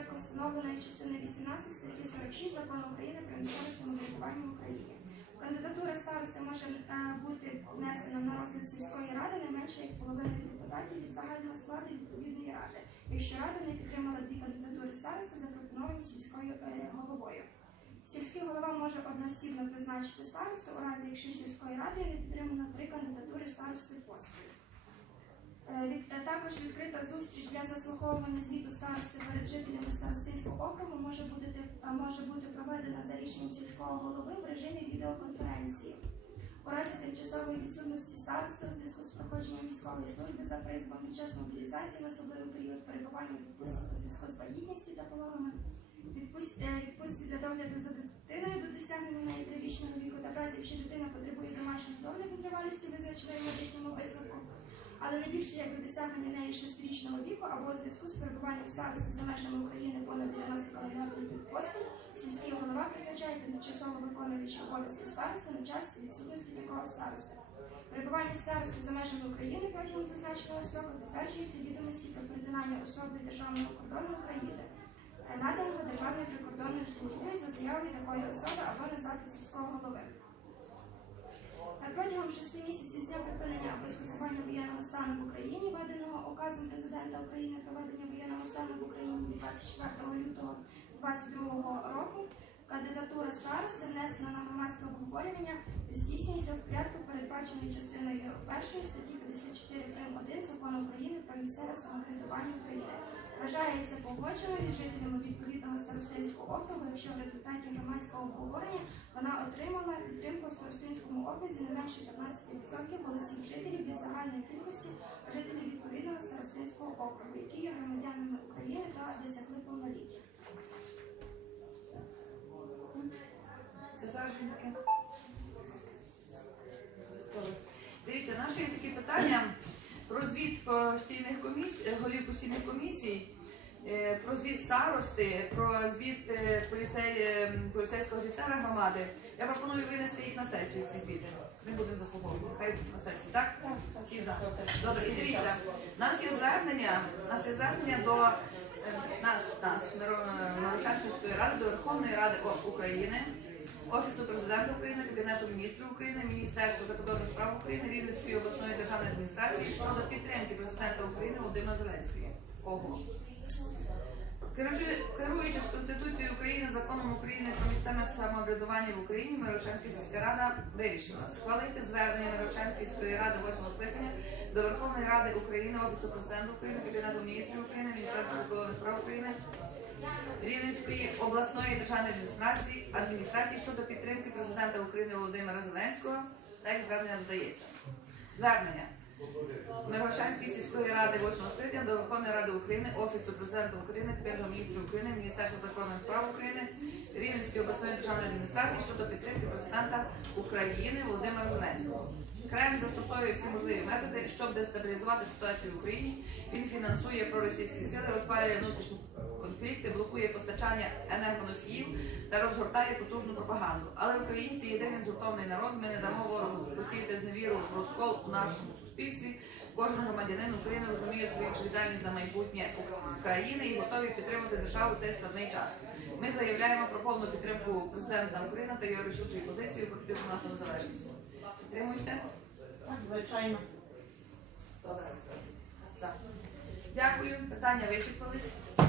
порядку, встановленої частиною 18 статті 46 закону України про місцеве самоврядування в Україні. Кандидатура старости може е, бути внесена на розгляд сільської ради не менше як половиною депутатів від загального складу відповідної ради, якщо рада не підтримала дві кандидатури старости, запропоновані сільською е, головою. Сільський голова може одноосібно призначити старосту у разі, якщо сільською радою не підтримано три кандидатури старости поспіль. Е, Також відкрита зустріч для заслуховування звіту старости перед жителями старостинського округу може бути, е, може бути проведена за рішенням сільського голови в режимі відеоконференції. У разі тимчасової відсутності старости у зв'язку з проходженням військової служби за призовом під час мобілізації, на особливий період перебування у відпустці у зв'язку з вагітністю та пологами, е, відпустці для догляду за дитиною до досягнення неї трирічного віку та в разі, якщо дитина потребує домашнього догляду тривалістю визначеної медичному висновку, але не більше як до досягнення неї шестирічного віку або у зв'язку з перебуванням старости за межами України понад 90 календарних днів поспіль, сільський голова призначає тимчасово виконуючи обов'язки старости на час відсутності такого старости. Перебування старости за межами України протягом зазначеного строку підтверджується відомості про перетинання особи державного кордону України, е, наданого Державною прикордонною службою за заявою такої особи або на запит сільського голови. Е, Протягом шести місяців з дня припинення або скасування воєнного стану в Україні, введеного указом президента України про введення воєнного стану в Україні від 24 лютого 2022 року, кандидатура старости внесена на громадське обговорювання здійснюється в порядку, передбаченої частиною 1 статті 54 1 закону України про місцеве самоврядування України. Вважається погодженою жителями відповідного старостинського округу, якщо в результаті громадського обговорення вона отримала старостинському не менше 15% голосів жителів від загальної кількості жителів відповідного старостинського округу, які є громадянами України та досягли повноліття. Це зараз таке? Дивіться, наші є такі питання про звіт постійних комісій, голів постійних комісій, про звіт старости, про звіт е, поліцей, е, поліцейського офіцера громади. Я пропоную винести їх на сесію, ці звіти. Не будемо заслуговувати. Хай на сесії, так? Всі за. Добре, і дивіться, у нас є звернення, у нас є звернення до е, нас, нас, Мирошевської ради, до Верховної Ради України. Офісу президента України, Кабінету міністрів України, Міністерства закордонних справ України, Рівненської обласної державної адміністрації щодо підтримки президента України Володимира Зеленського. Керуючись Конституцією України, законом України про місцеве самоврядування в Україні, Мирошевська сільська рада вирішила схвалити звернення Мирошевської сільської ради 8 скликання до Верховної Ради України, Офісу президента України, Кабінету міністрів України, Міністерства закордонних справ України, Рівненської обласної державної адміністрації адміністрації щодо підтримки президента України Володимира Зеленського. Так звернення додається. Звернення Мирошанської сільської ради 8 скликання до Верховної Ради України, Офісу президента України, Кабінету міністрів України, Міністерства закордонних справ України, Рівненської обласної державної адміністрації щодо підтримки президента України Володимира Зеленського. Кремль застосовує всі можливі методи, щоб дестабілізувати ситуацію в Україні. Він фінансує проросійські сили, розпалює внутрішні конфлікти, блокує постачання енергоносіїв та розгортає потужну пропаганду. Але українці єдиний згуртований народ. Ми не дамо ворогу посіяти зневіру розкол у нашому суспільстві. Кожен громадянин України розуміє свою відповідальність за майбутнє України і готові підтримати державу в цей складний час. Ми заявляємо про повну підтримку президента України та його рішучої позиції у боротьбі за нашу незалежність. Підтримуєте? Звичайно. Добре. Так. Дякую. Питання вичерпались.